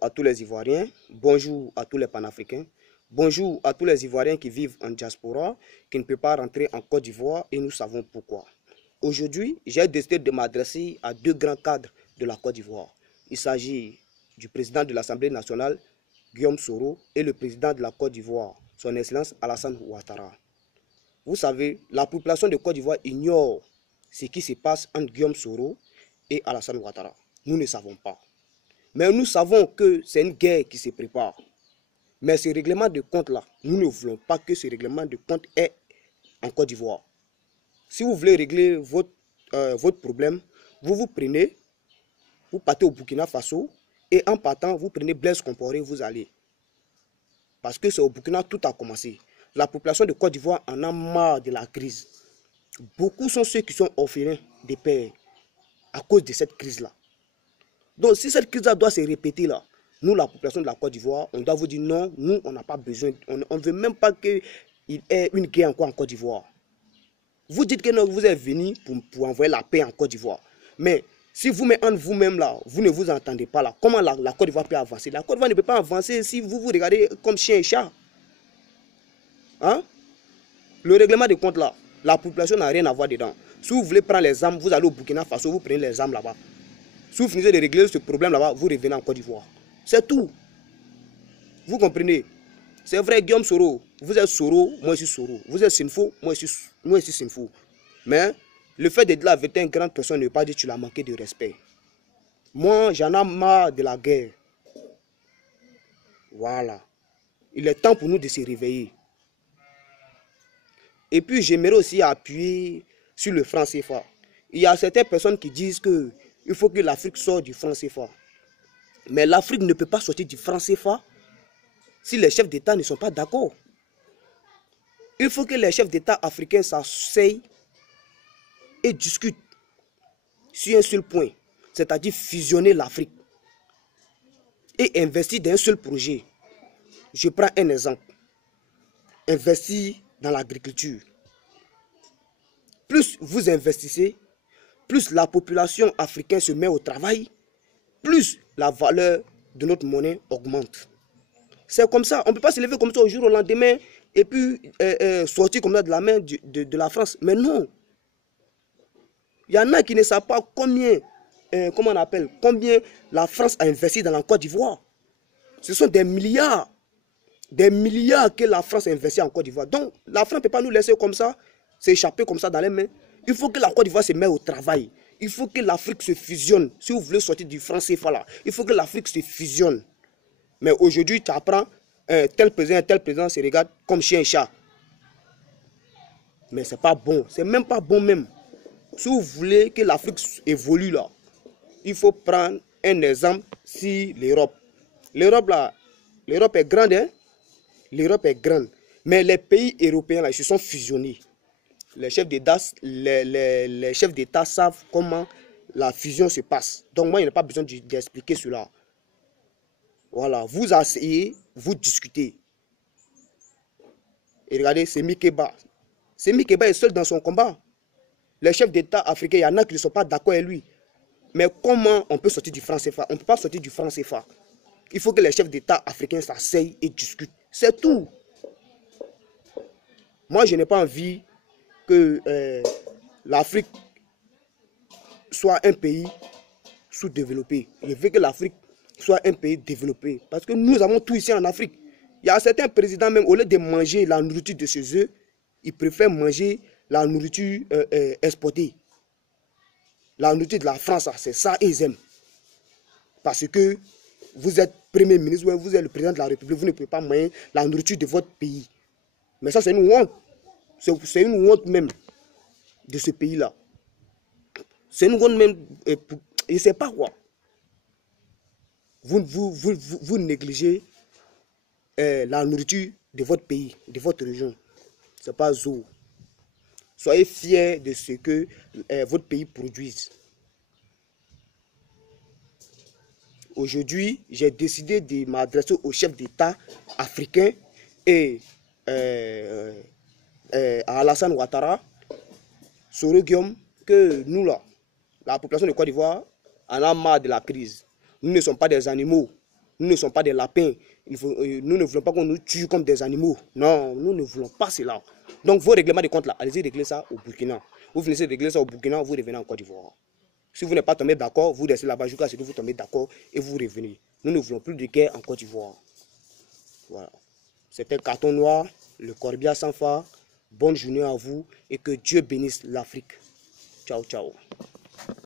à tous les Ivoiriens, bonjour à tous les panafricains, bonjour à tous les Ivoiriens qui vivent en diaspora, qui ne peuvent pas rentrer en Côte d'Ivoire et nous savons pourquoi. Aujourd'hui, j'ai décidé de m'adresser à deux grands cadres de la Côte d'Ivoire. Il s'agit du président de l'Assemblée nationale, Guillaume Soro, et le président de la Côte d'Ivoire, son Excellence Alassane Ouattara. Vous savez, la population de Côte d'Ivoire ignore ce qui se passe entre Guillaume Soro et Alassane Ouattara. Nous ne savons pas. Mais nous savons que c'est une guerre qui se prépare. Mais ce règlement de compte-là, nous ne voulons pas que ce règlement de compte est en Côte d'Ivoire. Si vous voulez régler votre problème, vous prenez, vous partez au Burkina Faso et en partant, vous prenez Blaise Compaoré, vous allez. Parce que c'est au Burkina tout a commencé. La population de Côte d'Ivoire en a marre de la crise. Beaucoup sont ceux qui sont orphelins de père à cause de cette crise-là. Donc si cette crise-là doit se répéter là, nous la population de la Côte d'Ivoire, on doit vous dire non, nous on n'a pas besoin, on ne veut même pas qu'il y ait une guerre encore en Côte d'Ivoire. Vous dites que non, vous êtes venu pour envoyer la paix en Côte d'Ivoire. Mais si vous-même entre vous-même là, vous ne vous entendez pas là, comment la Côte d'Ivoire peut avancer? La Côte d'Ivoire ne peut pas avancer si vous vous regardez comme chien et chat. Hein? Le règlement de compte là, la population n'a rien à voir dedans. Si vous voulez prendre les armes, vous allez au Burkina Faso, vous prenez les armes là-bas. Si vous finissez de régler ce problème là-bas, vous revenez en Côte d'Ivoire. C'est tout. Vous comprenez? C'est vrai, Guillaume Soro, vous êtes Soro, moi je suis Soro. Vous êtes Sinfo, moi je suis Sinfo. Mais le fait de dire la vérité à une grande personne ne veut pas dire que tu l'as manqué de respect. Moi, j'en ai marre de la guerre. Voilà. Il est temps pour nous de se réveiller. Et puis, j'aimerais aussi appuyer sur le franc CFA. Il y a certaines personnes qui disent que il faut que l'Afrique sorte du franc CFA. Mais l'Afrique ne peut pas sortir du franc CFA si les chefs d'État ne sont pas d'accord. Il faut que les chefs d'État africains s'asseyent et discutent sur un seul point, c'est-à-dire fusionner l'Afrique et investir dans un seul projet. Je prends un exemple. Investir dans l'agriculture. Plus vous investissez, plus la population africaine se met au travail, plus la valeur de notre monnaie augmente. C'est comme ça. On ne peut pas se lever comme ça au jour au lendemain et puis sortir comme ça de la main de la France. Mais non. Il y en a qui ne savent pas combien, combien la France a investi dans la Côte d'Ivoire. Ce sont des milliards que la France a investi en Côte d'Ivoire. Donc, la France ne peut pas nous laisser comme ça, s'échapper comme ça dans les mains. Il faut que la Côte d'Ivoire se mette au travail. Il faut que l'Afrique se fusionne. Si vous voulez sortir du franc CFA là, il faut que l'Afrique se fusionne. Mais aujourd'hui, tu apprends, tel président se regarde comme chien et chat. Mais c'est pas bon. C'est même pas bon même. Si vous voulez que l'Afrique évolue là, il faut prendre un exemple sur l'Europe. L'Europe là, l'Europe est grande, hein? L'Europe est grande. Mais les pays européens là, ils se sont fusionnés. Les chefs d'État savent comment la fusion se passe. Donc moi, il n'y a pas besoin d'expliquer cela. Voilà, vous asseyez, vous discutez. Et regardez, c'est Mikeba. C'est Mikeba est seul dans son combat. Les chefs d'État africains, il y en a qui ne sont pas d'accord avec lui. Mais comment on peut sortir du franc CFA? On ne peut pas sortir du franc CFA. Il faut que les chefs d'État africains s'asseyent et discutent. C'est tout. Moi, je n'ai pas envie que l'Afrique soit un pays sous-développé. Je veux que l'Afrique soit un pays développé. Parce que nous avons tout ici en Afrique. Il y a certains présidents même, au lieu de manger la nourriture de chez eux, ils préfèrent manger la nourriture exportée. La nourriture de la France, c'est ça ils aiment. Parce que vous êtes Premier ministre, vous êtes le président de la République, vous ne pouvez pas manger la nourriture de votre pays. Mais ça, c'est une honte. C'est une honte même de ce pays-là. C'est une honte même. Je ne sais pas quoi. Vous négligez la nourriture de votre pays, de votre région. Ce n'est pas zo. Soyez fiers de ce que votre pays produise. Aujourd'hui, j'ai décidé de m'adresser aux chefs d'État africains et à Alassane Ouattara, Soro Guillaume, que nous la population de Côte d'Ivoire, en a marre de la crise. Nous ne sommes pas des animaux. Nous ne sommes pas des lapins. Nous ne voulons pas qu'on nous tue comme des animaux. Non, nous ne voulons pas cela. Donc vos règlements de compte là, allez-y régler ça au Burkina. Vous finissez de régler ça au Burkina, vous revenez en Côte d'Ivoire. Si vous n'êtes pas tombé d'accord, vous restez là-bas jusqu'à ce que vous tombez d'accord et vous revenez. Nous ne voulons plus de guerre en Côte d'Ivoire. Voilà. C'était Carton Noir, le Corbia sans phare. Bonne journée à vous et que Dieu bénisse l'Afrique. Ciao, ciao.